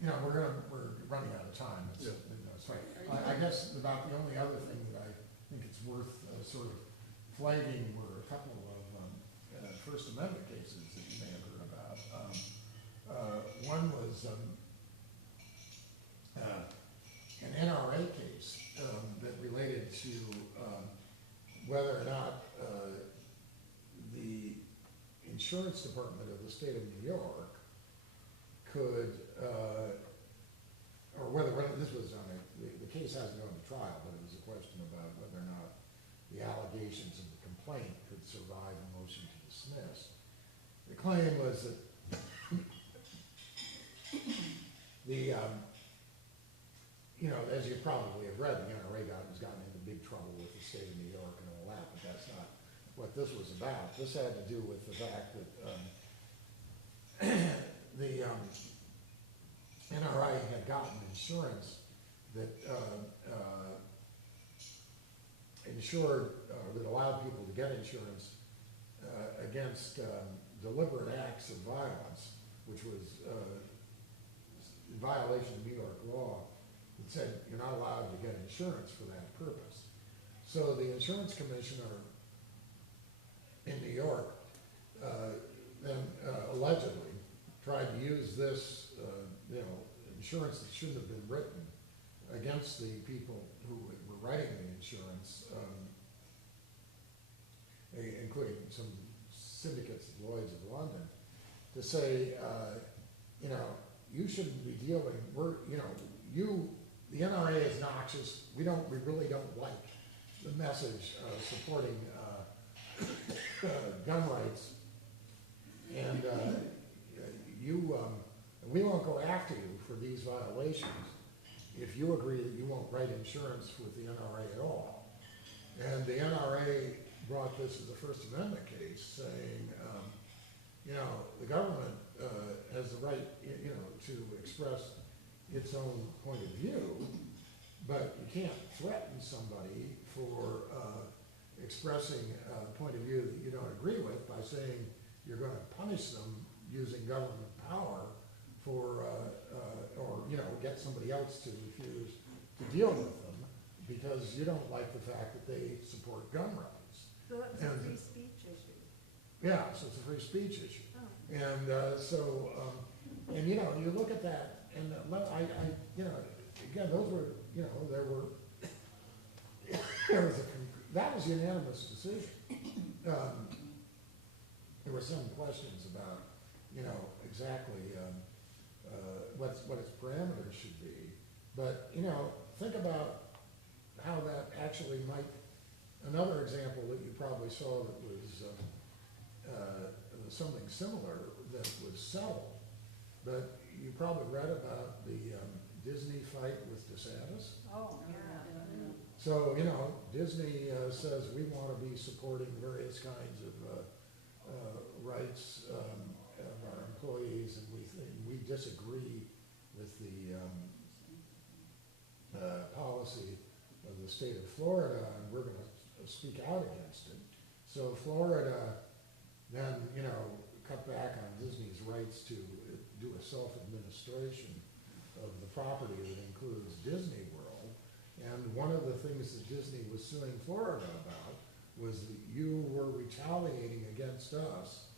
You know, we're running out of time. It's, Yeah. you know, that's right. I guess about the only other thing that I think it's worth sort of flagging were a couple of First Amendment cases that you may have heard about. One was an NRA case that related to whether or not the insurance department of the state of New York could, or whether this was on the case hasn't gone to trial, but it was a question about whether or not the allegations of the complaint could survive a motion to dismiss. The claim was that you know, as you probably have read, the NRA has gotten into big trouble with the state of New York and all that, but that's not what this was about. This had to do with the fact that the NRA had gotten insurance that that allowed people to get insurance against deliberate acts of violence, which was in violation of New York law. It said you're not allowed to get insurance for that purpose. So the insurance commissioner in New York then allegedly tried to use this, insurance that shouldn't have been written against the people who were writing the insurance, including some syndicates of Lloyd's of London, to say, you shouldn't be dealing. The NRA is noxious. We really don't like the message supporting gun rights, and we won't go after you for these violations if you agree that you won't write insurance with the NRA at all. And the NRA brought this as a First Amendment case, saying, the government has the right, to express its own point of view, but you can't threaten somebody for expressing a point of view that you don't agree with by saying you're going to punish them using government power for, get somebody else to refuse to deal with them because you don't like the fact that they support gun rights. So that was a free speech issue. Yeah, so it's a free speech issue. Oh. And you look at that, and again, those were, that was a unanimous decision. There were some questions about, exactly what its parameters should be. But, think about how that actually might, another example that you probably saw that was something similar that was settled, but you probably read about the Disney fight with DeSantis. Oh, yeah. So, Disney says we want to be supporting various kinds of rights of our employees, and we disagree with the policy of the state of Florida, and we're going to speak out against it. So Florida then, cut back on Disney's rights to do a self-administration of the property that includes Disney World. And one of the things that Disney was suing Florida about was that you were retaliating against us